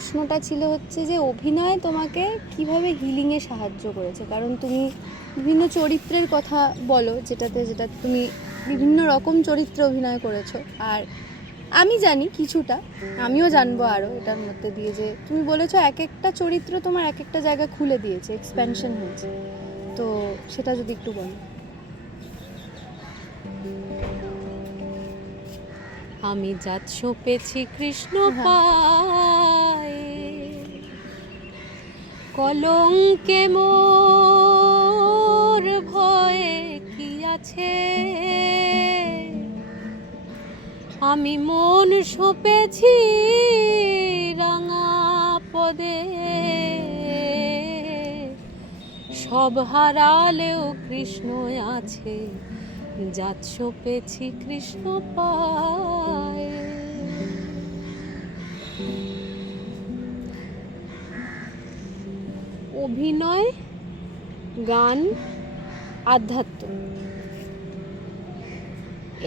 প্রশ্নটা ছিল হচ্ছে যে অভিনয় তোমাকে কিভাবে হিলিংয়ে সাহায্য করেছে, কারণ তুমি বিভিন্ন চরিত্রের কথা বলো যেটা তুমি বিভিন্ন রকম চরিত্রে অভিনয় করেছো। আর আমি জানি কিছুটা, আমিও জানবো আরও এটার মধ্যে দিয়ে যে তুমি বলেছো এক একটা চরিত্র তোমার এক একটা জায়গা খুলে দিয়েছে, এক্সপ্যানশন হয়েছে, তো সেটা যদি একটু বলো। আমি জাত সপেছি কৃষ্ণ পায়ে, কলঙ্কে মোর ভয়ে কি আছে, আমি মন সপেছি রাঙা পদে, সব হারালেও কৃষ্ণ আছে, জাত সপেছি কৃষ্ণ পায়ে। অভিনয়, গান, আধ্যাত্ম,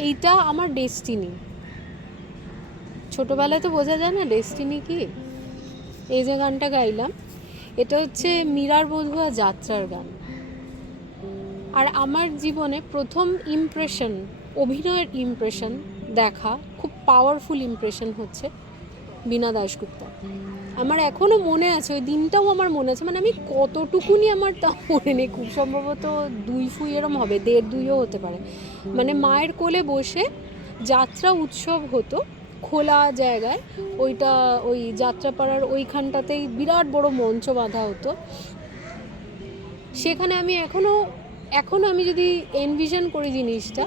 এইটা আমার ডেস্টিনি। ছোটবেলায় তো বোঝা যায় না ডেস্টিনি কি। এই যে গানটা গাইলাম, এটা হচ্ছে মীরার বধূয়া যাত্রার গান। আর আমার জীবনে প্রথম ইমপ্রেশন, অভিনয়ের ইমপ্রেশন দেখা, খুব পাওয়ারফুল ইমপ্রেশন হচ্ছে বীণা দাশগুপ্তা। আমার এখনও মনে আছে, ওই দিনটাও আমার মনে আছে, মানে আমি কতটুকুনি আমার তা মনে নেই, খুব সম্ভবত 2 ফুই এরম হবে, 1.5-2ও হতে পারে। মানে মায়ের কোলে বসে যাত্রা উৎসব হতো খোলা জায়গায়, ওইটা ওই যাত্রাপাড়ার ওইখানটাতেই বিরাট বড় মঞ্চ বাঁধা হতো। সেখানে আমি এখনও আমি যদি এনভিশন করি জিনিসটা,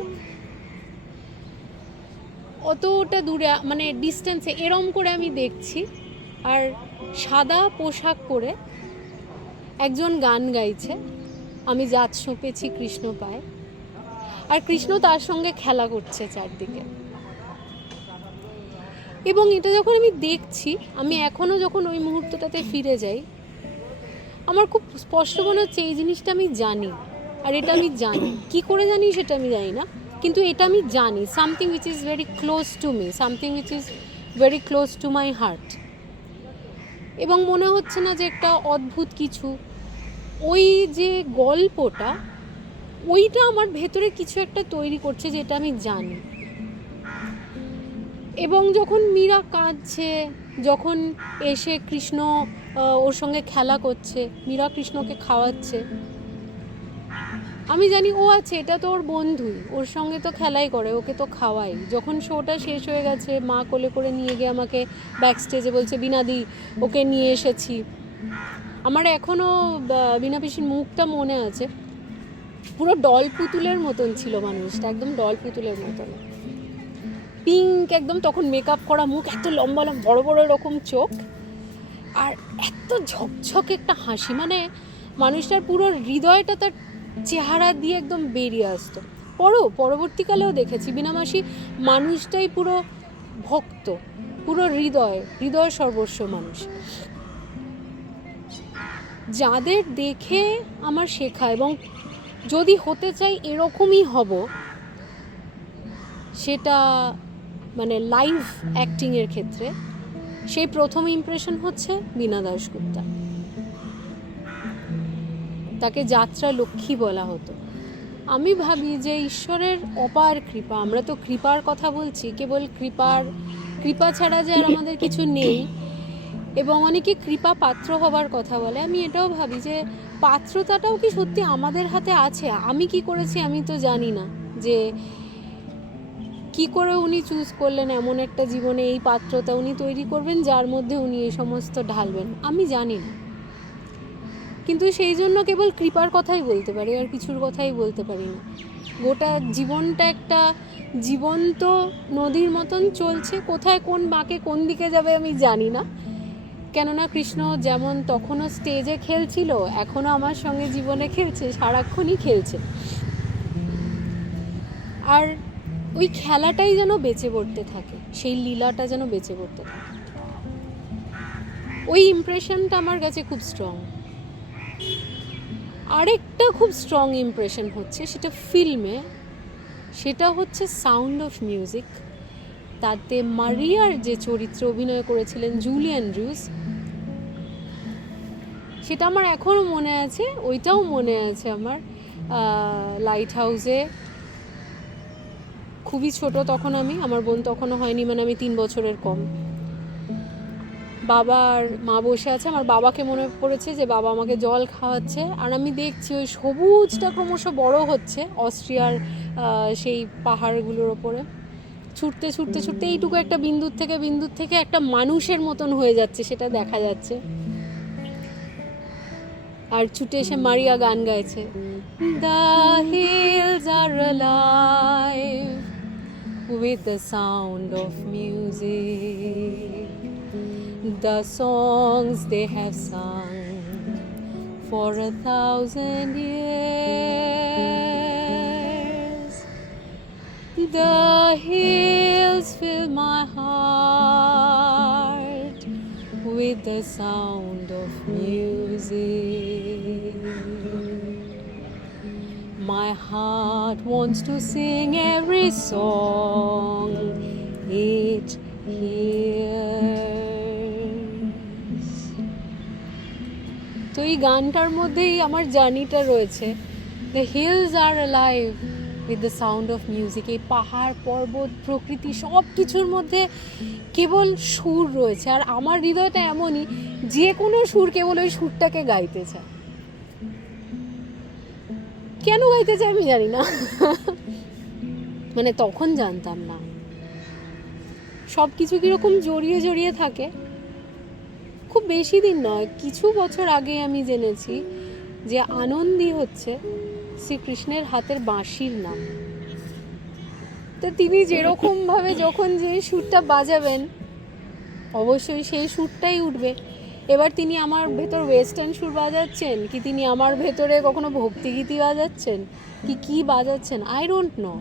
অতটা দূরে মানে ডিস্টেন্সে এরম করে আমি দেখছি, আর সাদা পোশাক পরে একজন গান গাইছে, আমি জাত সঁপেছি কৃষ্ণ পায়ে, আর কৃষ্ণ তার সঙ্গে খেলা করছে চারদিকে। এবং এটা যখন আমি দেখছি, আমি এখনও যখন ওই মুহূর্তটাতে ফিরে যাই, আমার খুব স্পষ্ট মনে হচ্ছে এই জিনিসটা আমি জানি। আর এটা আমি জানি, কি করে জানি সেটা আমি জানি না, কিন্তু এটা আমি জানি, something which is very close to me, something which is very close to my heart. এবং মনে হচ্ছে না যে একটা অদ্ভুত কিছু, ওই যে গল্পটা, ওইটা আমার ভেতরে কিছু একটা তৈরি করছে যেটা আমি জানি। এবং যখন মীরা কাঁদছে, যখন এসে কৃষ্ণ ওর সঙ্গে খেলা করছে, মীরা কৃষ্ণকে খাওয়াচ্ছে, আমি জানি ও আছে, এটা তো ওর বন্ধুই, ওর সঙ্গে তো খেলাই করে, ওকে তো খাওয়াই। যখন শোটা শেষ হয়ে গেছে, মা কোলে করে নিয়ে গিয়ে আমাকে ব্যাক স্টেজে বলছে, বীণাদি ওকে নিয়ে এসেছি। আমার এখনও বীণা পিসির মুখটা মনে আছে, পুরো ডল পুতুলের মতন ছিল মানুষটা, একদম ডল পুতুলের মতন, পিঙ্ক একদম, তখন মেকআপ করা মুখ, এত লম্বা লম্বা বড় বড় এরকম চোখ, আর এত ঝকঝকে একটা হাসি, মানে মানুষটার পুরো হৃদয়টা তার চেহারা দিয়ে একদম বেরিয়ে আসতো। পরবর্তীকালেও দেখেছি বীণা মাসি মানুষটাই পুরো ভক্ত, পুরো হৃদয় সর্বস্ব মানুষ। যাদের দেখে আমার শেখা, এবং যদি হতে চাই এরকমই হব, সেটা মানে লাইভ অ্যাক্টিংয়ের ক্ষেত্রে, সেই প্রথম ইমপ্রেশন হচ্ছে বীণা দাশগুপ্তা। তাকে যাত্রা লক্ষ্মী বলা হতো। আমি ভাবি যে ঈশ্বরের অপার কৃপা, আমরা তো কৃপার কথা বলছি, কেবল কৃপা ছাড়া যে আর আমাদের কিছু নেই, এবং অনেকে কৃপা পাত্র হবার কথা বলে। আমি এটাও ভাবি যে পাত্রতাটাও কি সত্যি আমাদের হাতে আছে? আমি কি করেছি আমি তো জানি না, যে কি করে উনি চুজ করলেন এমন একটা জীবনে এই পাত্রতা উনি তৈরি করবেন যার মধ্যে উনি এই সমস্ত ঢালবেন, আমি জানি না। কিন্তু সেই জন্য কেবল কৃপার কথাই বলতে পারি, আর কিছুর কথাই বলতে পারি না। গোটা জীবনটা একটা জীবন্ত নদীর মতন চলছে, কোথায় কোন বাঁকে কোন দিকে যাবে আমি জানি না। কেননা কৃষ্ণ যেমন তখনও স্টেজে খেলছিল, এখনও আমার সঙ্গে জীবনে খেলছে, সারাক্ষণই খেলছে। আর ওই খেলাটাই যেন বেঁচে পড়তে থাকে, সেই লীলাটা যেন বেঁচে পড়তে থাকে। ওই ইমপ্রেশনটা আমার কাছে খুব স্ট্রং। আরেকটা খুব স্ট্রং ইমপ্রেশন হচ্ছে, সেটা ফিল্মে, সেটা হচ্ছে সাউন্ড অফ মিউজিক। তাতে মারিয়ার যে চরিত্রে অভিনয় করেছিলেন জুলি অ্যান্ড্রিউস, সেটা আমার এখনও মনে আছে। ওইটাও মনে আছে আমার, লাইট হাউসে খুবই ছোট তখন আমি, আমার বোন তখনও হয়নি, মানে আমি 3 বছরের কম। বাবা আর মা বসে আছে, আমার বাবাকে মনে পড়েছে যে বাবা আমাকে জল খাওয়াচ্ছে, আর আমি দেখছি ওই সবুজটা ক্রমশ বড় হচ্ছে অস্ট্রিয়ার সেই পাহাড়গুলোর ওপরে। ছুটতে ছুটতে ছুটতে এইটুকু একটা বিন্দুর থেকে একটা মানুষের মতন হয়ে যাচ্ছে, সেটা দেখা যাচ্ছে। আর ছুটে এসে মারিয়া গান গাইছে, the hills are alive with the sound of music, the songs they have sung for 1,000 years. The hills fill my heart with the sound of music. My heart wants to sing every song it hears. তো এই গানটার মধ্যেই আমার জার্নিটা রয়েছে। The hills are alive with the sound of music. এই পাহাড়, পর্বত, প্রকৃতি সব কিছুর মধ্যে কেবল সুর রয়েছে, আর আমার হৃদয়টা এমনই, যে কোনো সুর কেবল ওই সুরটাকে গাইতে চায়। কেন গাইতে চাই আমি জানি না, মানে তখন জানতাম না। সব কিছু কিরকম জড়িয়ে জড়িয়ে থাকে। খুব বেশি দিন নয়, কিছু বছর আগে আমি জেনেছি যে আনন্দী হচ্ছে শ্রীকৃষ্ণের হাতের বাঁশির নাম। তো তিনি যেরকম ভাবে যখন যে সুরটা বাজাবেন, অবশ্যই সেই সুরটাই উঠবে। এবার তিনি আমার ভেতর ওয়েস্টার্ন সুর বাজাচ্ছেন, কি তিনি আমার ভেতরে কখনো ভক্তিগীতি বাজাচ্ছেন, কি বাজাচ্ছেন, I don't know,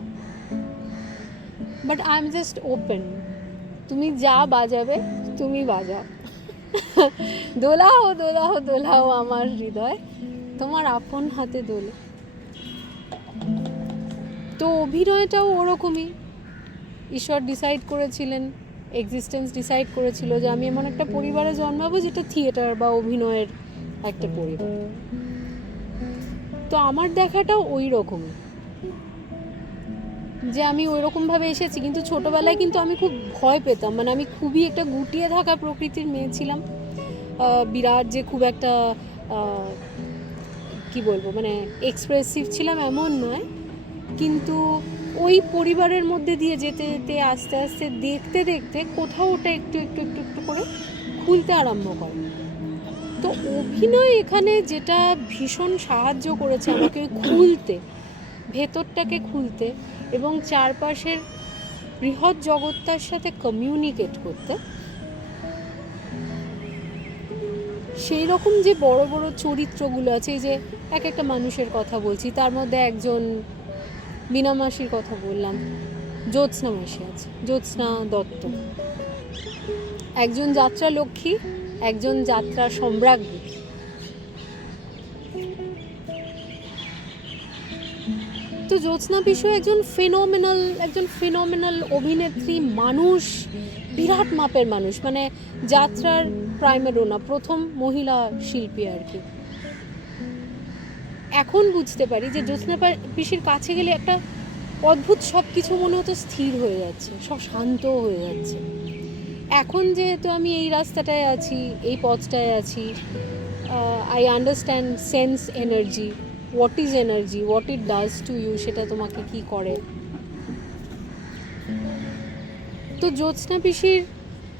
but I am just open. তুমি যা বাজাবে তুমি বাজাও, দোলাও দোলাও দোলাও আমার হৃদয়, তোমার আপন হাতে দোলে। তো অভিনয়টাও ওরকমই, ঈশ্বর ডিসাইড করেছিলেন, এক্সিস্টেন্স ডিসাইড করেছিল যে আমি এমন একটা পরিবারে জন্মাবো যেটা থিয়েটার বা অভিনয়ের একটা পরিবার। তো আমার দেখাটাও ওই রকমই, যে আমি ওই রকমভাবে এসেছি। কিন্তু ছোটোবেলায় কিন্তু আমি খুব ভয় পেতাম, মানে আমি খুবই একটা গুটিয়ে থাকা প্রকৃতির মেয়ে ছিলাম। বিরাট যে খুব একটা কি বলবো, মানে এক্সপ্রেসিভ ছিলাম এমন নয়, কিন্তু ওই পরিবারের মধ্যে দিয়ে যেতে যেতে আস্তে আস্তে দেখতে দেখতে কোথাও ওটা একটু একটু একটু একটু করে খুলতে আরম্ভ করে। তো অভিনয় এখানে যেটা ভীষণ সাহায্য করেছে আমাকে খুলতে, ভেতরটাকে খুলতে এবং চারপাশের বৃহৎ জগৎটার সাথে কমিউনিকেট করতে। সেই রকম যে বড় বড় চরিত্রগুলো আছে, এই যে এক একটা মানুষের কথা বলছি, তার মধ্যে একজন বীণা মাসির কথা বললাম, জ্যোৎস্না মাসি আছে, জ্যোৎস্না দত্ত, একজন যাত্রা লক্ষ্মী, একজন যাত্রা সম্রাজ্ঞী। তো জ্যোৎস্না পিসু একজন ফেনোমেনাল অভিনেত্রী, মানুষ, বিরাট মাপের মানুষ, মানে যাত্রার প্রাইমারোনা, প্রথম মহিলা শিল্পী আর কি। এখন বুঝতে পারি যে জ্যোৎস্না পিসির কাছে গেলে একটা অদ্ভুত সব কিছু মনে হতো স্থির হয়ে যাচ্ছে, সব শান্ত হয়ে যাচ্ছে। এখন যেহেতু আমি এই রাস্তাটায় আছি, এই পথটায় আছি, I understand sense energy, what is energy, what it does to you, সেটা তোমাকে কি করে। তো জ্যোৎস্না পিসির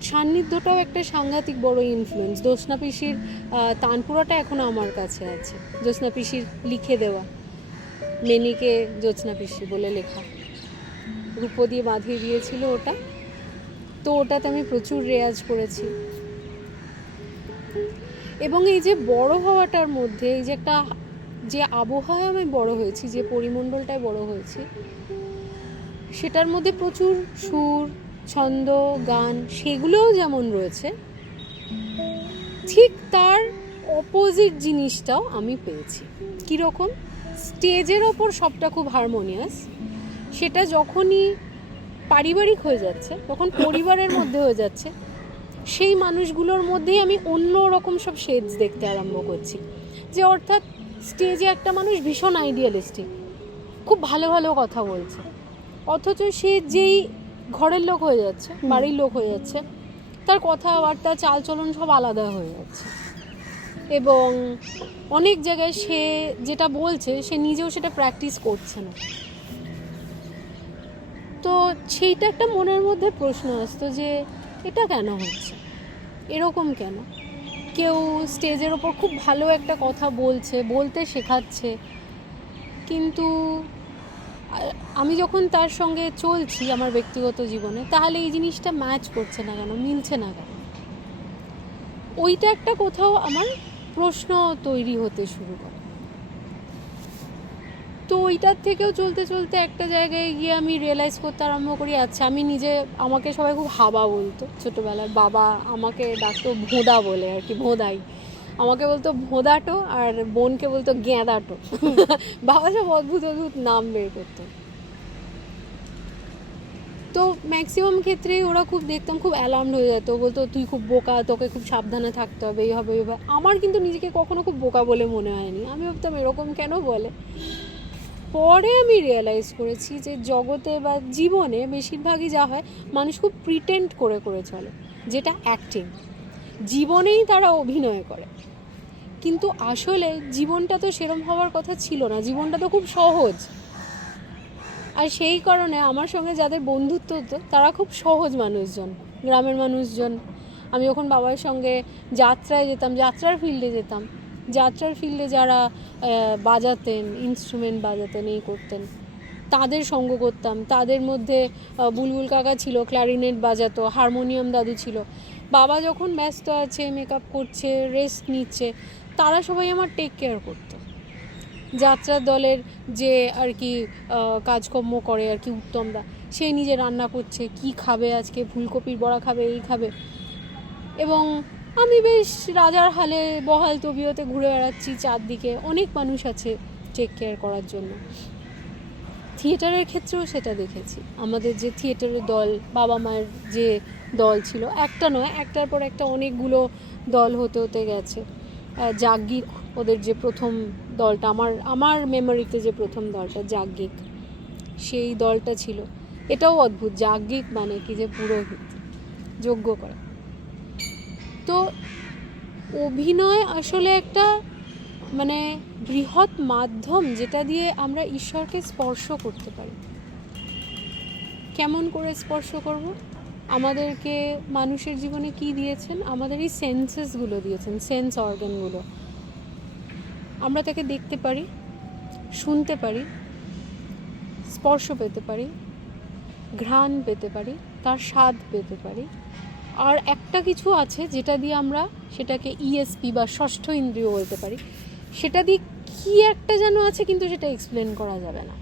সান্নিধ্যটাও একটা সাংঘাতিক বড় ইনফ্লুয়েন্স। জ্যোৎস্না পিসির তানপুরাটা এখনও আমার কাছে আছে, জ্যোৎস্না পিসির লিখে দেওয়া, মেনিকে জ্যোৎস্না পিসি বলে লেখা, রূপো দিয়ে বাঁধিয়ে দিয়েছিল ওটা। তো ওটাতে আমি প্রচুর রেয়াজ করেছি। এবং এই যে বড় হওয়াটার মধ্যে, এই যে একটা যে আবহাওয়া আমি বড় হয়েছি, যে পরিমণ্ডলটায় বড় হয়েছি, সেটার মধ্যে প্রচুর সুর, ছন্দ, গান, সেগুলোও যেমন রয়েছে, ঠিক তার অপোজিট জিনিসটাও আমি পেয়েছি। কীরকম? স্টেজের ওপর সবটা খুব হারমোনিয়াস, সেটা যখনই পারিবারিক হয়ে যাচ্ছে, তখন পরিবারের মধ্যে হয়ে যাচ্ছে, সেই মানুষগুলোর মধ্যেই আমি অন্য রকম সব শেডস দেখতে আরম্ভ করছি। যে অর্থাৎ স্টেজে একটা মানুষ ভীষণ আইডিয়ালিস্টিক, খুব ভালো ভালো কথা বলছে, অথচ সে যেই ঘরের লোক হয়ে যাচ্ছে, বাড়ির লোক হয়ে যাচ্ছে, তার কথাবার্তা চালচলন সব আলাদা হয়ে যাচ্ছে। এবং অনেক জায়গায় সে যেটা বলছে সে নিজেও সেটা প্র্যাকটিস করছে না। তো সেইটা একটা মনের মধ্যে প্রশ্ন আসতো যে এটা কেন হচ্ছে, এরকম কেন? কেউ স্টেজের ওপর খুব ভালো একটা কথা বলছে, বলতে শেখাচ্ছে, কিন্তু আমি যখন তার সঙ্গে চলছি আমার ব্যক্তিগত জীবনে, তাহলে এই জিনিসটা ম্যাচ করছে না কেন, মিলছে না কেন? ওইটা একটা কোথাও আমার প্রশ্ন তৈরি হতে শুরু করে। তো ওইটার থেকেও চলতে চলতে একটা জায়গায় গিয়ে আমি রিয়েলাইজ করতে আরম্ভ করি, আচ্ছা আমি নিজে, আমাকে সবাই খুব হাবা বলতো ছোটোবেলায়, বাবা আমাকে ডাকতো ভোঁদা বলে আর কি, ভোঁদাই আমাকে বলতো, ভোঁদাটো, আর বোনকে বলতো গেঁদাটো। বাবা সব অদ্ভুত অদ্ভুত নাম বের করতো। তো ম্যাক্সিমাম ক্ষেত্রেই ওরা খুব দেখতাম খুব অ্যালার্মড হয়ে যেত, বলতো তুই খুব বোকা, তোকে খুব সাবধানে থাকতে হবে, এই হবে এই হবে। আমার কিন্তু নিজেকে কখনো খুব বোকা বলে মনে হয়নি, আমি ভাবতাম এরকম কেন বলে। পরে আমি রিয়েলাইজ করেছি যে জগতে বা জীবনে বেশিরভাগই যা হয়, মানুষ খুব প্রিটেন্ড করে করে চলে, যেটা অ্যাক্টিং। জীবনেই তারা অভিনয় করে, কিন্তু আসলে জীবনটা তো সেরম হওয়ার কথা ছিল না, জীবনটা তো খুব সহজ। আর সেই কারণে আমার সঙ্গে যাদের বন্ধুত্ব হতো তারা খুব সহজ মানুষজন, গ্রামের মানুষজন। আমি যখন বাবার সঙ্গে যাত্রায় যেতাম, যাত্রার ফিল্ডে যেতাম, যাত্রার ফিল্ডে যারা বাজাতেন, ইনস্ট্রুমেন্ট বাজাতেন, এই করতেন, তাদের সঙ্গ করতাম। তাদের মধ্যে বুলবুল কাকা ছিল, ক্লারিনেট বাজাতো, হারমোনিয়াম দাদু ছিল। বাবা যখন ব্যস্ত আছে, মেকআপ করছে, রেস্ট নিচ্ছে, তারা সবাই আমার টেক কেয়ার করতো। যাত্রার দলের যে আর কি কাজকর্ম করে আর কি উত্তমদা, সে নিজে রান্না করছে, কি খাবে আজকে, ফুলকপির বড়া খাবে, এই খাবে। এবং আমি বেশ রাজার হালে বহাল তবিয়তে ঘুরে বেড়াচ্ছি, চারদিকে অনেক মানুষ আছে টেক কেয়ার করার জন্য। থিয়েটারের ক্ষেত্রেও সেটা দেখেছি। আমাদের যে থিয়েটারের দল, বাবা মায়ের যে দল ছিল, একটা নয়, একটার পর একটা অনেকগুলো দল হতে হতে গেছে। যাজ্ঞিক ওদের যে প্রথম দলটা, আমার মেমোরিতে যে প্রথম দলটা যাজ্ঞিক, সেই দলটা ছিল। এটাও অদ্ভুত, যাজ্ঞিক মানে কি, যে পুরোহিত, যজ্ঞ করা। তো অভিনয় আসলে একটা মানে বৃহৎ মাধ্যম, যেটা দিয়ে আমরা ঈশ্বরকে স্পর্শ করতে পারি। কেমন করে স্পর্শ করব? আমাদেরকে মানুষের জীবনে কি দিয়েছেন? আমাদের এই সেন্সেসগুলো দিয়েছেন, সেন্স অর্গানগুলো। আমরা তাকে দেখতে পারি, শুনতে পারি, স্পর্শ পেতে পারি, ঘ্রাণ পেতে পারি, তার স্বাদ পেতে পারি। আর একটা কিছু আছে যেটা দিয়ে আমরা সেটাকে ইএসপি বা ষষ্ঠ ইন্দ্রিয় বলতে পারি, সেটা দিয়ে কি একটা যেন আছে, কিন্তু সেটা এক্সপ্লেন করা যাবে না।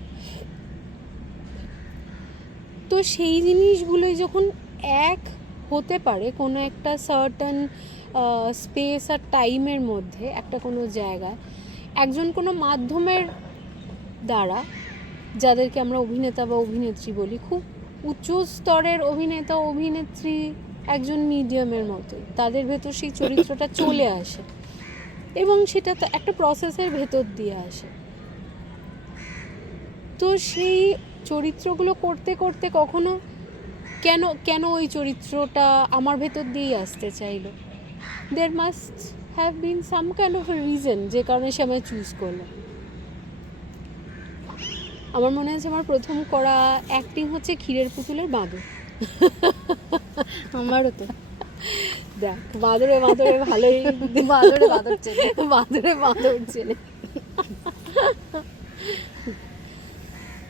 তো সেই জিনিসগুলোই যখন এক হতে পারে কোনো একটা সার্টেন স্পেস আর টাইমের মধ্যে, একটা কোনো জায়গায়, একজন কোনো মাধ্যমের দ্বারা, যাদেরকে আমরা অভিনেতা বা অভিনেত্রী বলি, খুব উচ্চ স্তরের অভিনেতা অভিনেত্রী একজন মিডিয়ামের মতোই, তাদের ভেতর সেই চরিত্রটা চলে আসে এবং সেটা তো একটা প্রসেসের ভেতর দিয়ে আসে। তো সেই চরিত্রগুলো করতে করতে কখনো কেন ওই চরিত্রটা আমার ভেতর দিয়েই আসতে চাইলো, there must have been some kind of a reason, যে কারণে সে আমায় চুজ করলো। আমার মনে আছে আমার প্রথম করা অ্যাক্টিং হচ্ছে ক্ষীরের পুতুলের বাঁদর। আমারও তো। দেখ, বাঁদরে বাঁদরে ভালোই, বাঁদরে বাঁদর চেনে, বাঁদরে বাঁদর চেনে।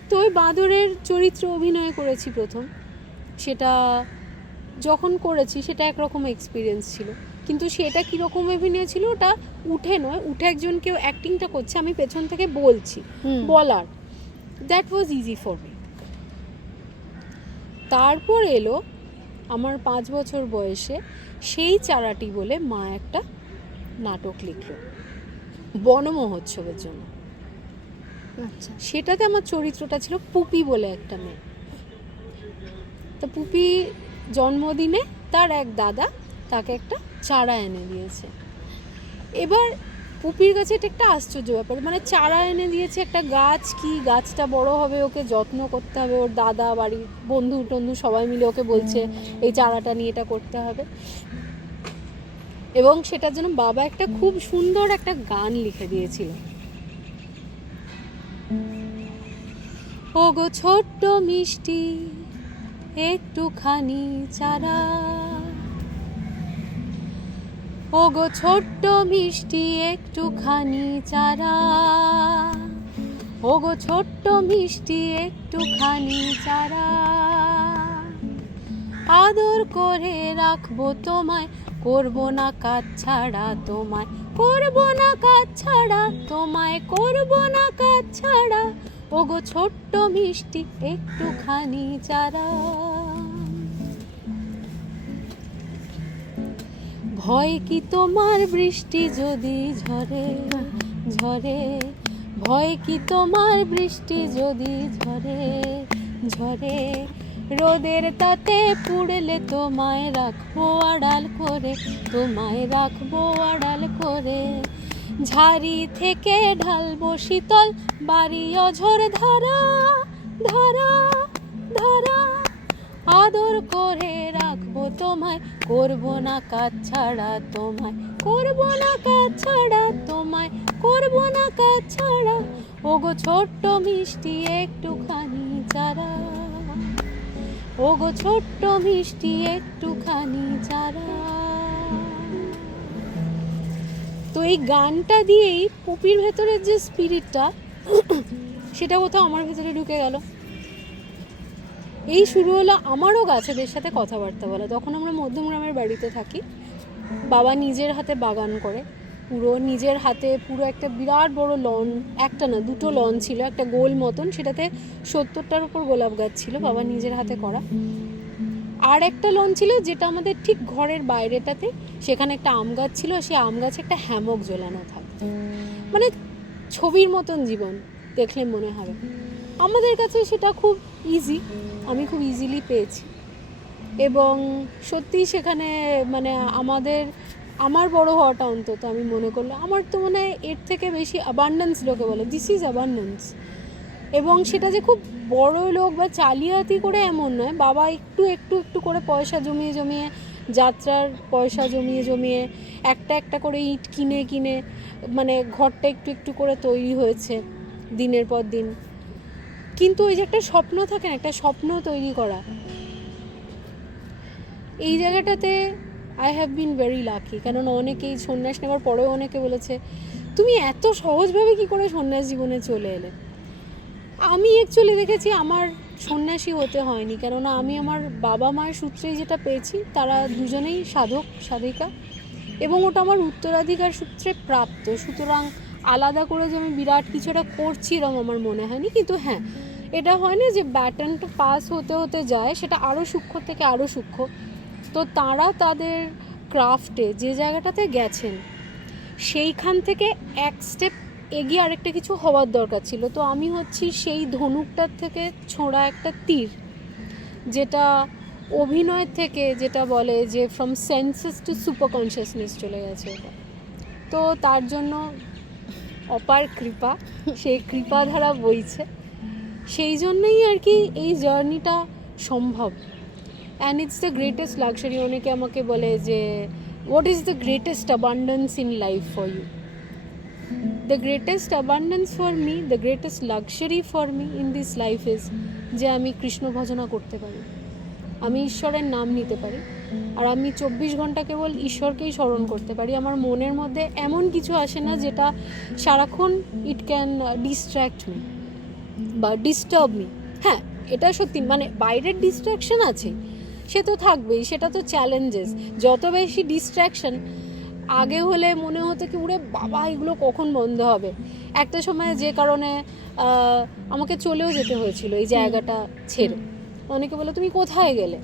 তো ওই বাঁদরের চরিত্র অভিনয় করেছি প্রথম। সেটা যখন করেছি সেটা একরকম এক্সপিরিয়েন্স ছিল, কিন্তু সেটা কীরকম অভিনয় ছিল, ওটা উঠে নয়, উঠে একজন কেউ অ্যাক্টিংটা করছে, আমি পেছন থেকে বলছি, বলার, that was easy for me. তারপর এলো আমার 5 বছর বয়সে সেই চারাটি বলে মা একটা নাটক লিখলো বনমহোৎসবের জন্য। আচ্ছা। সেটাতে আমার চরিত্রটা ছিল পুপি বলে একটা মেয়ে। তো পুপি জন্মদিনে তার এক দাদা তাকে একটা চারা এনে দিয়েছে। এবার পুপির কাছে এটা একটা আশ্চর্য ব্যাপার, মানে চারা এনে দিয়েছে একটা গাছ, কি গাছটা বড় হবে, ওকে যত্ন করতে হবে, ওর দাদা, বাড়ির বন্ধু টন্ধু সবাই মিলে ওকে বলছে এই চারাটা নিয়ে এটা করতে হবে। এবং সেটার জন্য বাবা একটা খুব সুন্দর একটা গান লিখে দিয়েছিল। ও গো ছোট্ট মিষ্টি একটুখানি চারা, ও গো ছোট্ট মিষ্টি একটুখানি চারা, ও গো ছোট্ট মিষ্টি একটুখানি চারা, আদর করে রাখবো তোমায়, করবো না কাজ ছাড়া তোমায়, করবো না কাজ ছাড়া তোমায়, করবো না কাজ ছাড়া, ও গো ছোট্ট মিষ্টি একটুখানি চারা। ভয় কি তোমার বৃষ্টি যদি ঝরে ঝরে, ভয় কি তোমার বৃষ্টি যদি ঝরে ঝরে, রোদের তাতে পুড়লে তোমায় রাখবো আড়াল করে, তোমায় রাখবো আড়াল করে, ঝাড়ি থেকে ঢালবো শীতল বাড়ি অঝর ধারা ধারা ধারা, আদর করে রাখবো তোমায়, করবো না কাজ ছাড়া তোমায়, করবো না কাজ ছাড়া তোমায়, করবো না কাজ ছাড়া, ও গো ছোট্ট মিষ্টি একটুখানি চারা, ও গো ছোট্ট মিষ্টি একটুখানি চারা। তো এই গানটা দিয়েই পুপির ভেতরের যে স্পিরিটটা সেটা কোথাও আমার ভেতরে ঢুকে গেল। এই শুরু হলো আমারও গাছেদের সাথে কথাবার্তা বলা। তখন আমরা মধ্যমগ্রামের বাড়িতে থাকি, বাবা নিজের হাতে বাগান করে, পুরো নিজের হাতে, পুরো একটা বিরাট বড় লন, একটা না দুটো লন ছিল, একটা গোল মতন, সেটাতে 70টার উপর গোলাপ গাছ ছিল, বাবা নিজের হাতে করা। আর একটা লন ছিল যেটা আমাদের ঠিক ঘরের বাইরেটাতে, সেখানে একটা আম গাছ ছিল, সেই আম গাছে একটা হ্যামক ঝোলানো থাকতো, মানে ছবির মতন জীবন দেখলে মনে হবে। আমাদের কাছে সেটা খুব ইজি, আমি খুব ইজিলি পেয়েছি। এবং সত্যি সেখানে মানে আমার বড় হওয়াটা অন্তত আমি মনে করলাম, আমার তো মনে হয় এর থেকে বেশি অ্যাবান্ডেন্স, লোকে বলে দিস ইজ অ্যাবান্ডেন্স। এবং সেটা যে খুব বড় লোক বা চালিয়াতি করে এমন নয়, বাবা একটু একটু একটু করে পয়সা জমিয়ে জমিয়ে, যাত্রার পয়সা জমিয়ে জমিয়ে, একটা একটা করে ইট কিনে কিনে, মানে ঘরটা একটু একটু করে তৈরি হয়েছে দিনের পর দিন। কিন্তু ওই যে একটা স্বপ্ন থাকে না, একটা স্বপ্ন তৈরি করা, এই জায়গাটাতে I have been very lucky. কেননা অনেকেই সন্ন্যাস নেওয়ার পরেও অনেকে বলেছে তুমি এত সহজভাবে কি করে সন্ন্যাস জীবনে চলে এলে। আমি অ্যাকচুয়ালি দেখেছি আমার সন্ন্যাসী হতে হয়নি, কেননা আমি আমার বাবা মায়ের সূত্রেই যেটা পেয়েছি, তারা দুজনেই সাধক সাধিকা, এবং ওটা আমার উত্তরাধিকার সূত্রে প্রাপ্ত। সুতরাং আলাদা করে যে আমি বিরাট কিছু একটা করছি এরকম আমার মনে হয়নি। কিন্তু হ্যাঁ, এটা হয় না যে ব্যাটনটা পাস হতে হতে যায়, সেটা আরও সূক্ষ্ম থেকে আরও সূক্ষ্ম। তো তারা তাদের ক্রাফটে যে জায়গাটাতে গেছেন, সেইখান থেকে এক স্টেপ এগিয়ে আরেকটা কিছু হওয়ার দরকার ছিল। তো আমি হচ্ছি সেই ধনুকটার থেকে ছোঁড়া একটা তীর, যেটা অভিনয় থেকে যেটা বলে যে from senses to super consciousness চলে গেছে। তো তার জন্য অপার কৃপা, সেই কৃপা ধারা বইছে, সেই জন্যই আর কি এই জার্নিটা সম্ভব। And it's the greatest luxury. অনেকে আমাকে বলে যে what is the greatest abundance in life for you? The greatest abundance for me, the greatest luxury for me in this life is যে আমি কৃষ্ণ ভজনা করতে পারি, আমি ঈশ্বরের নাম নিতে পারি, আর আমি 24 ঘন্টা কেবল ঈশ্বরকেই স্মরণ করতে পারি। আমার মনের মধ্যে এমন কিছু আসে না যেটা সারাক্ষণ ইট ক্যান ডিস্ট্র্যাক্ট মি বা ডিস্টার্ব মি। হ্যাঁ, এটা সত্যি, মানে বাইরের ডিস্ট্র্যাকশন আছে, সে তো থাকবেই, সেটা তো চ্যালেঞ্জেস। যত বেশি ডিস্ট্র্যাকশন, আগে হলে মনে হতো কি ওরে বাবা এগুলো কখন বন্ধ হবে। একটা সময় যে কারণে আমাকে চলেও যেতে হয়েছিল এই জায়গাটা ছেড়ে। অনেকে বলে তুমি কোথায় গেলে?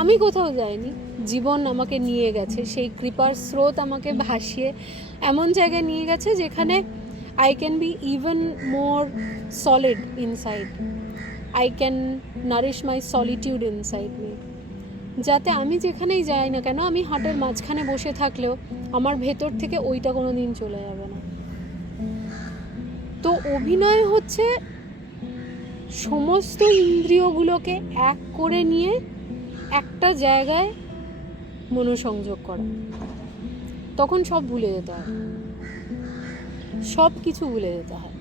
আমি কোথাও যাইনি, জীবন আমাকে নিয়ে গেছে, সেই কৃপার স্রোত আমাকে ভাসিয়ে এমন জায়গায় নিয়ে গেছে যেখানে I can be even more solid inside. I can nourish my solitude inside me. যাতে আমি যেখানেই যাই না কেন, আমি হাটের মাঝখানে বসে থাকলেও আমার ভেতর থেকে ওইটা কোনো দিন চলে যাবে না। তো অভিনয় হচ্ছে সমস্ত ইন্দ্রিয়গুলোকে এক করে নিয়ে একটা জায়গায় মনোসংযোগ করা। তখন সব ভুলে যেতে হয়, সব কিছু ভুলে যেতে হয়।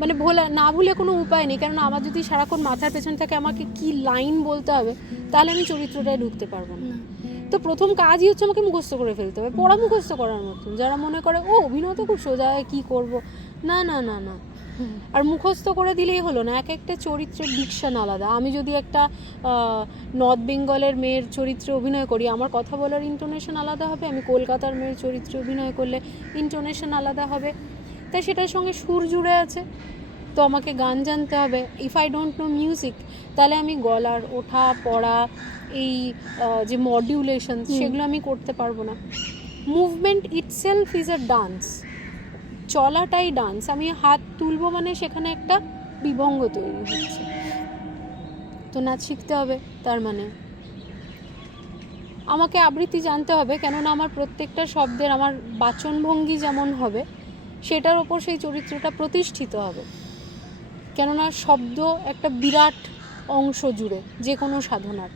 মানে না ভুলে কোনো উপায় নেই, কারণ আমার যদি সারাক্ষণ মাথার পেছনে থাকে আমাকে কি লাইন বলতে হবে, তাহলে আমি চরিত্রটায় ঢুকতে পারবো না। তো প্রথম কাজই হচ্ছে আমাকে মুখস্থ করে ফেলতে হবে, পড়া মুখস্থ করার মতন। যারা মনে করে ও অভিনয় তো খুব সোজা, কি করব, না না না না। আর মুখস্থ করে দিলেই হলো না, এক একটা চরিত্রের ডিকশন আলাদা। আমি যদি একটা নর্থ বেঙ্গলের মেয়ের চরিত্রে অভিনয় করি, আমার কথা বলার ইন্টোনেশন আলাদা হবে। আমি কলকাতার মেয়ের চরিত্রে অভিনয় করলে ইন্টোনেশন আলাদা হবে। তাই সেটার সঙ্গে সুর জুড়ে আছে, তো আমাকে গান জানতে হবে। If I don't know music, তাহলে আমি গলার ওঠা পড়া, এই যে মডিউলেশন, সেগুলো আমি করতে পারবো না। Movement itself is a dance, চলাটাই ডান্স। আমি হাত তুলবো মানে সেখানে একটা বিভঙ্গ তৈরি হচ্ছে। তো নাচ শিখতে হবে, তার মানে আমাকে আবৃত্তি জানতে হবে, কেননা আমার প্রত্যেকটা শব্দের আমার বাচনভঙ্গি যেমন হবে সেটার ওপর সেই চরিত্রটা প্রতিষ্ঠিত হবে। কেননা শব্দ একটা বিরাট অংশ জুড়ে যে কোনো সাধনার।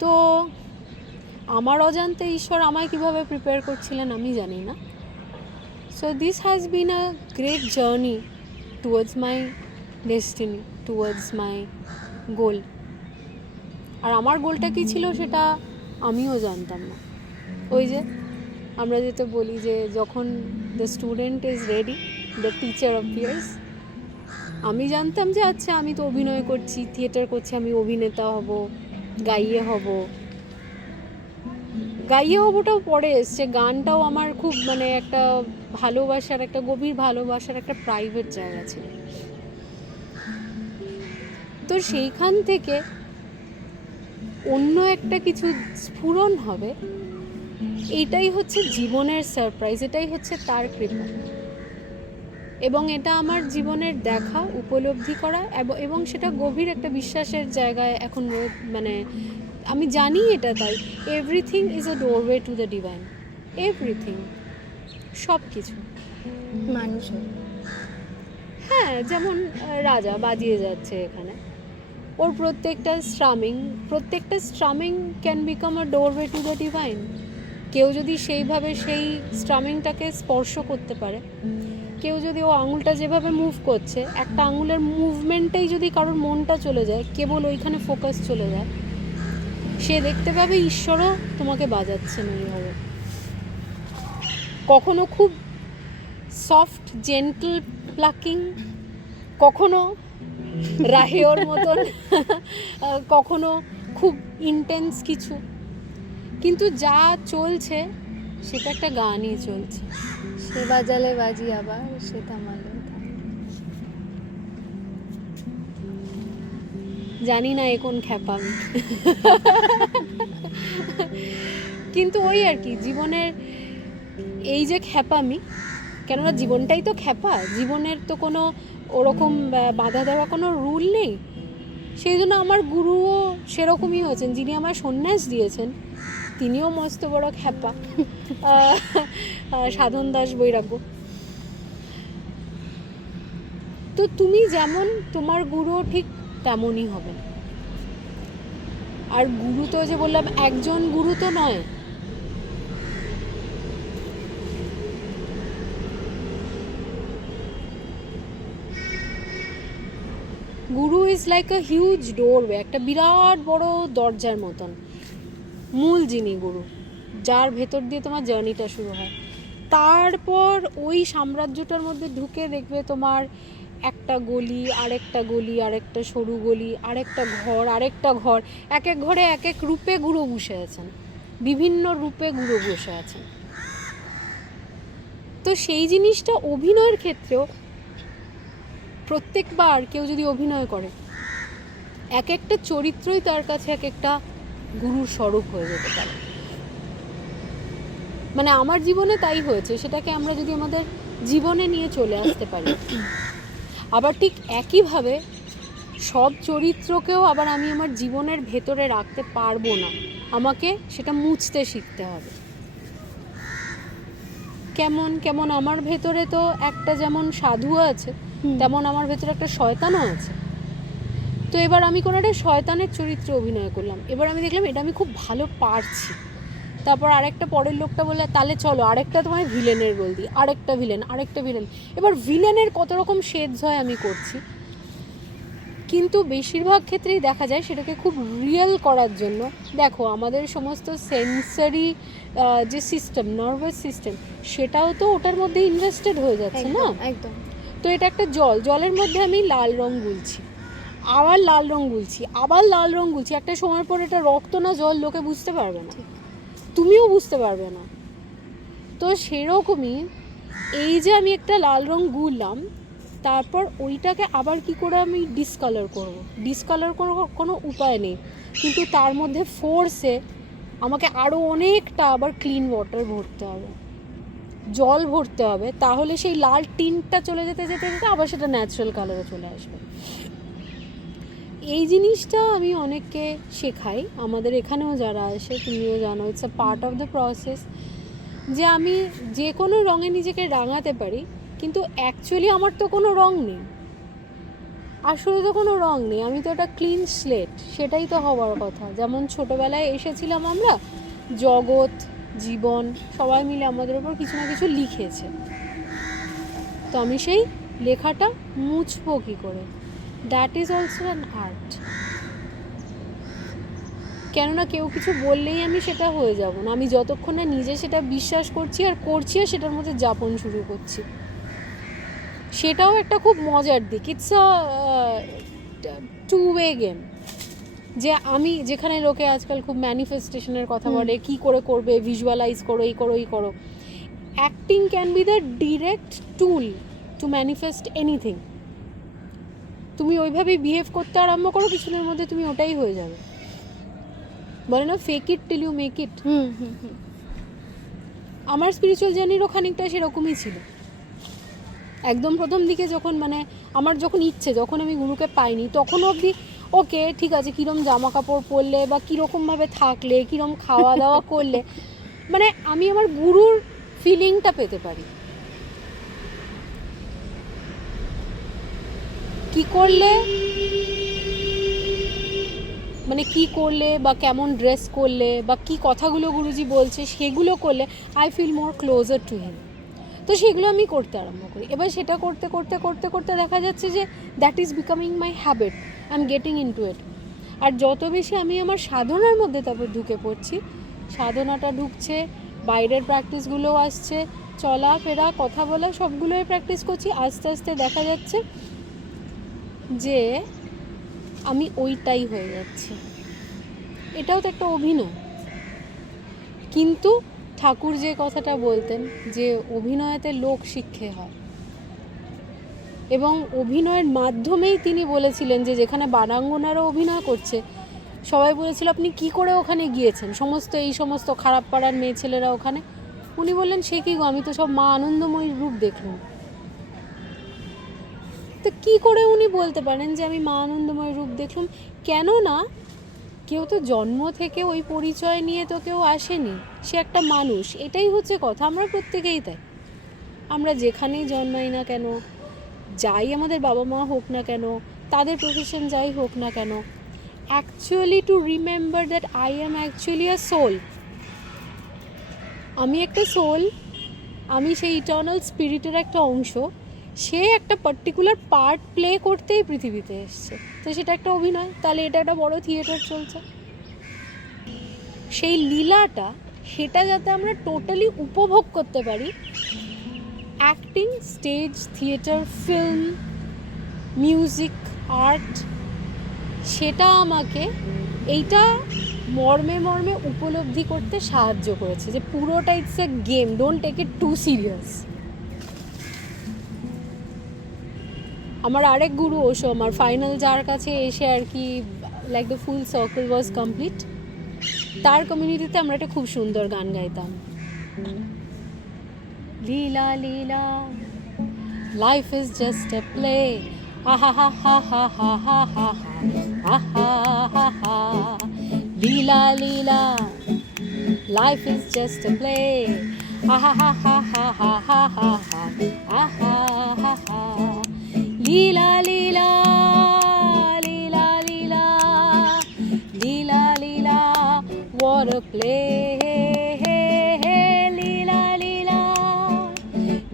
তো আমার অজান্তে ঈশ্বর আমায় কীভাবে প্রিপেয়ার করছিলেন আমি জানি না। So this has been a great journey towards my destiny, towards my goal. আর আমার গোলটা কী ছিল সেটা আমিও জানতাম না। ওই যে আমরা যেটা বলি যে যখন the student is ready, the teacher appears. আমি জানতাম যে আচ্ছা আমি তো অভিনয় করছি, থিয়েটার করছি, আমি অভিনেতা হব, গাইয়ে হব। গাইয়ে হবটাও পরে এসছে, গানটাও আমার খুব মানে একটা ভালোবাসার, একটা গভীর ভালোবাসার একটা প্রাইভেট জায়গা ছিল। তো সেইখান থেকে অন্য একটা কিছু স্ফুরণ হবে, এইটাই হচ্ছে জীবনের সারপ্রাইজ, এটাই হচ্ছে তার কৃপা। এবং এটা আমার জীবনের দেখা, উপলব্ধি করা, এবং সেটা গভীর একটা বিশ্বাসের জায়গায় এখন মানে আমি জানি এটা। তাই everything is a doorway to the divine, everything, সব কিছু। মানুষও হ্যাঁ, যেমন রাজা বাজিয়ে যাচ্ছে এখানে, ওর প্রত্যেকটা strumming can become a doorway to the divine. কেউ যদি সেইভাবে সেই স্ট্রামিংটাকে স্পর্শ করতে পারে, কেউ যদি ও আঙুলটা যেভাবে মুভ করছে, একটা আঙুলের মুভমেন্টেই যদি কারোর মনটা চলে যায়, কেবল ওইখানে ফোকাস চলে যায়, সে দেখতে পাবে ঈশ্বরও তোমাকে বাজাচ্ছেন এইভাবে। কখনো খুব সফট জেন্টল প্লাকিং, কখনো রাহেওর মতন, কখনো খুব ইন্টেন্স কিছু, কিন্তু যা চলছে সেটা একটা গানই চলছে। সে বাজালে বাজি আবার সে থামালে। জানি না এখন খ্যাপামি, কিন্তু ওই আর কি জীবনের এই যে খ্যাপামি, কেননা জীবনটাই তো খ্যাপা, জীবনের তো কোনো ওরকম বাধা দেওয়া কোনো রুল নেই। সেই জন্য আমার গুরুও সেরকমই হয়েছেন, যিনি আমার সন্ন্যাস দিয়েছেন তিনিও মস্ত বড় খ্যাপা, সাধন দাস বৈরাগ্য। তো তুমি যেমন, তোমার গুরুও ঠিক তেমনই হবে। আর গুরু তো যে বললাম একজন গুরু তো নয়, গুরু is like a huge doorway, একটা বিরাট বড় দরজার মতন। মূল যিনি গুরু, যার ভেতর দিয়ে তোমার জার্নিটা শুরু হয়, তারপর ওই সাম্রাজ্যটার মধ্যে ঢুকে দেখবে তোমার একটা গলি, আরেকটা গলি, আরেকটা সরু গলি, আরেকটা ঘর, আরেকটা ঘর, এক এক ঘরে এক এক রূপে গুরু বসে আছেন, বিভিন্ন রূপে গুরু বসে আছেন। তো সেই জিনিসটা অভিনয়ের ক্ষেত্রেও প্রত্যেকবার কেউ যদি অভিনয় করে, এক একটা চরিত্রই তার কাছে এক একটা গুরুর স্বরূপ হয়ে যেতে পারে। মানে আমার জীবনে তাই হয়েছে, সেটাকে আমরা যদি আমাদের জীবনে নিয়ে চলে আসতে পারি। আবার ঠিক একইভাবে সব চরিত্রকেও আবার আমি আমার জীবনের ভেতরে রাখতে পারবো না, আমাকে সেটা মুছতে শিখতে হবে। কেমন কেমন আমার ভেতরে তো একটা যেমন সাধু আছে, তেমন আমার ভেতরে একটা শয়তানও আছে। তো এবার আমি কোনো একটা শয়তানের চরিত্রে অভিনয় করলাম, এবার আমি দেখলাম এটা আমি খুব ভালো পারছি। তারপর আরেকটা পরের লোকটা বললে তাহলে চলো আরেকটা তোমায় ভিলেনের রোল দিই, আরেকটা ভিলেন। এবার ভিলেনের কত রকম শেডস হয় আমি করছি, কিন্তু বেশিরভাগ ক্ষেত্রেই দেখা যায় সেটাকে খুব রিয়েল করার জন্য। দেখো আমাদের সমস্ত সেন্সারি যে সিস্টেম, নার্ভাস সিস্টেম, সেটাও তো ওটার মধ্যে ইনভেস্টেড হয়ে যাচ্ছে না? একদম। তো এটা একটা জলের মধ্যে আমি লাল রং গুলছি, আবার লাল রং গুলছি, আবার লাল রং গুলছি, একটা সময় পর এটা রক্ত না জল লোকে বুঝতে পারবে না, তুমিও বুঝতে পারবে না। তো সেরকমই এই যে আমি একটা লাল রং গুললাম, তারপর ওইটাকে আবার কি করে আমি ডিসকালার করব কোনো উপায় নেই, কিন্তু তার মধ্যে ফোর্সে আমাকে আরও অনেকটা আবার ক্লিন ওয়াটার ভরতে হবে, জল ভরতে হবে, তাহলে সেই লাল টিনটা চলে যেতে যেতে যেতে আবার সেটা ন্যাচারাল কালারে চলে আসবে। এই জিনিসটা আমি অনেককে শেখাই, আমাদের এখানেও যারা আসে, তুমিও জানো, it's a part of the process, যে আমি যে কোনো রঙে নিজেকে রাঙাতে পারি, কিন্তু অ্যাকচুয়ালি আমার তো কোনো রং নেই, আসলে তো কোনো রং নেই, আমি তো একটা ক্লিন স্লেট, সেটাই তো হওয়ার কথা। যেমন ছোটোবেলায় এসেছিলাম আমরা, জগৎ জীবন সবাই মিলে আমাদের ওপর কিছু না কিছু লিখেছে, তো আমি সেই লেখাটা মুছবো কী করে? That is also an art. কেননা কেউ কিছু বললেই আমি সেটা হয়ে যাব না, আমি যতক্ষণ না নিজে সেটা বিশ্বাস করছি আর সেটার মধ্যে যাপন শুরু করছি, সেটাও একটা খুব মজার দিক। It's a two way game. যে আমি যেখানে লোকে আজকাল খুব ম্যানিফেস্টেশনের কথা বলে, কি করে করবে, ভিজুয়ালাইজ করো, এই করো, acting can be the direct tool two manifest anything. তুমি ওইভাবেই বিহেভ করতে আরম্ভ করো, কিছুদিনের মধ্যে তুমি ওটাই হয়ে যাবে। বলে না fake it till you make it. আমার স্পিরিচুয়াল জার্নিরও খানিকটা সেরকমই ছিল। একদম প্রথম দিকে যখন আমার যখন ইচ্ছে, যখন আমি গুরুকে পাইনি, তখন অবধি ওকে ঠিক আছে, কীরকম জামা কাপড় পরলে বা কীরকমভাবে থাকলে, কীরকম খাওয়া দাওয়া করলে আমি আমার গুরুর ফিলিংটা পেতে পারি। কি করলে বা কেমন ড্রেস করলে বা কি কথাগুলো গুরুজি বলছে সেগুলো করলে I feel more closer to him. তো সেগুলো আমি করতে আরম্ভ করি। এবার সেটা করতে করতে করতে করতে দেখা যাচ্ছে যে that is becoming my habit, I am getting into it. আর যত বেশি আমি আমার সাধনার মধ্যে তারপর ঢুকে পড়ছি, সাধনাটা ঢুকছে, বাইরের প্র্যাকটিসগুলোও আসছে, চলা ফেরা কথা বলা সবগুলোই প্র্যাকটিস করছি, আস্তে আস্তে দেখা যাচ্ছে যে আমি ওইটাই হয়ে যাচ্ছি। এটাও তো একটা অভিনয়। কিন্তু ঠাকুর যে কথাটা বলতেন যে অভিনয়েতে লোক শিক্ষে হয়, এবং অভিনয়ের মাধ্যমেই তিনি বলেছিলেন যে যেখানে বানাঙ্গনারও অভিনয় করছে, সবাই বলেছিল আপনি কি করে ওখানে গিয়েছেন, এই সমস্ত খারাপ পাড়ার মেয়ে ছেলেরা ওখানে। উনি বললেন সে কি গো, আমি তো সব মা আনন্দময়ীর রূপ দেখলাম। তো কি করে উনি বলতে পারেন যে আমি মা আনন্দময় রূপ দেখলাম? কেননা কেউ তো জন্ম থেকে ওই পরিচয় নিয়ে তো কেউ আসেনি, সে একটা মানুষ, এটাই হচ্ছে কথা। আমরা প্রত্যেকেই তাই, আমরা যেখানেই জন্মাই না কেন, যাই আমাদের বাবা মা হোক না কেন, তাদের প্রফেশন যাই হোক না কেন, actually to remember that I am actually a soul. আমি একটা সোল, আমি সেই ইটার্নাল স্পিরিটের একটা অংশ, সে একটা পার্টিকুলার পার্ট প্লে করতেই পৃথিবীতে এসছে, তো সেটা একটা অভিনয়। তাহলে এটা একটা বড় থিয়েটার চলছে, সেই লীলাটা সেটা যাতে আমরা টোটালি উপভোগ করতে পারি, acting, stage, theatre, film, music, art, সেটা আমাকে এইটা মর্মে মর্মে উপলব্ধি করতে সাহায্য করেছে যে পুরোটা it's a game, don't take it too serious. আমার আরেক গুরু ওশো, আমার ফাইনাল যার কাছে এসে আর কি like the full circle was complete, তার কমিউনিটিতে আমরা একটা খুব সুন্দর গান গাইতাম, Leela Leela life is just a play, ha ha ha ha ha ha ha ha ha ha ha. Leela Leela, life is just a play. Ha ha ha ha ha ha ha ha ha ha ha ha. Leela Leela, Leela Leela, Leela Leela, what a play. Leela Leela,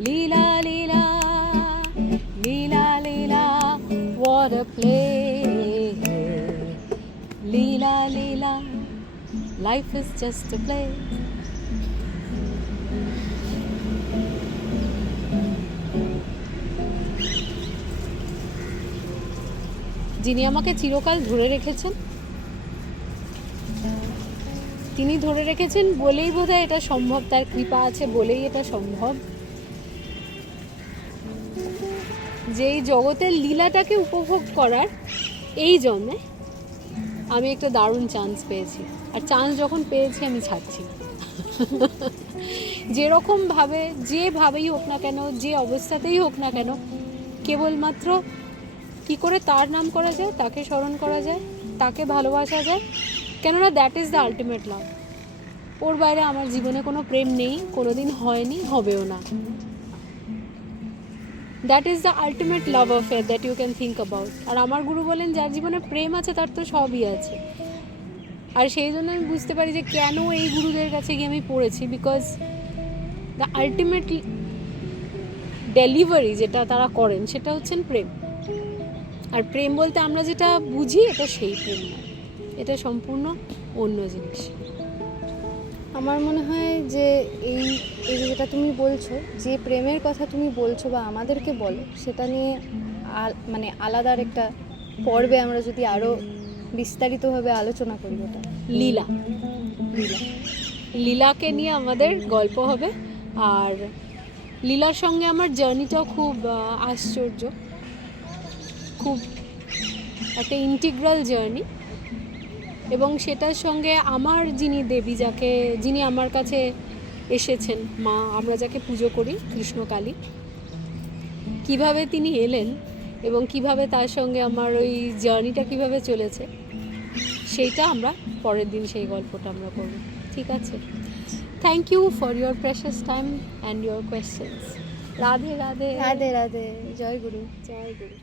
Leela Leela, Leela Leela, what a play. Leela Leela, life is just a play. যিনি আমাকে চিরকাল ধরে রেখেছেন, তিনি ধরে রেখেছেন বলেই বোধহয় এটা সম্ভব, তার কৃপা আছে বলেই এটা সম্ভব। যে এই জগতের লীলাটাকে উপভোগ করার এই জন্যে আমি একটা দারুণ চান্স পেয়েছি, আর চান্স যখন পেয়েছি আমি ছাড়ছি না। যেরকমভাবে যেভাবেই হোক না কেন, যে অবস্থাতেই হোক না কেন, কেবলমাত্র কী করে তার নাম করা যায়, তাকে স্মরণ করা যায়, তাকে ভালোবাসা যায়, কেননা দ্যাট ইজ দ্য আলটিমেট লাভ। ওর বাইরে আমার জীবনে কোনো প্রেম নেই, কোনোদিন হয়নি, হবেও না। That is the ultimate love affair that you can think about. আর আমার গুরু বলেন, যার জীবনে প্রেম আছে তার তো সবই আছে। আর সেই জন্য আমি বুঝতে পারি যে কেন এই গুরুদের কাছে গিয়ে আমি পড়েছি, বিকজ দ্য আলটিমেট ডেলিভারি যেটা তারা করেন সেটা হচ্ছেন প্রেম। আর প্রেম বলতে আমরা যেটা বুঝি এটা সেই প্রেম নয়, এটা সম্পূর্ণ অন্য জিনিস। আমার মনে হয় যে এই এই যে যেটা তুমি বলছো, যে প্রেমের কথা তুমি বলছো বা আমাদেরকে বলো, সেটা নিয়ে মানে আলাদার একটা পর্বে আমরা যদি আরও বিস্তারিতভাবে আলোচনা করি। ওটা লীলা, লীলা, লীলাকে নিয়ে আমাদের গল্প হবে। আর লীলার সঙ্গে আমার জার্নিটাও খুব আশ্চর্য, খুব একটা ইন্টিগ্রাল জার্নি। এবং সেটার সঙ্গে আমার যিনি দেবী, যিনি আমার কাছে এসেছেন, মা, আমরা যাকে পুজো করি কৃষ্ণকালী, কিভাবে তিনি এলেন এবং কিভাবে তার সঙ্গে আমার ওই জার্নিটা কিভাবে চলেছে, সেইটা আমরা পরের দিন সেই গল্পটা আমরা করব। ঠিক আছে? Thank you for your precious time and your questions. Radhe Radhe. Radhe Radhe. জয় গুরু। জয় গুরু।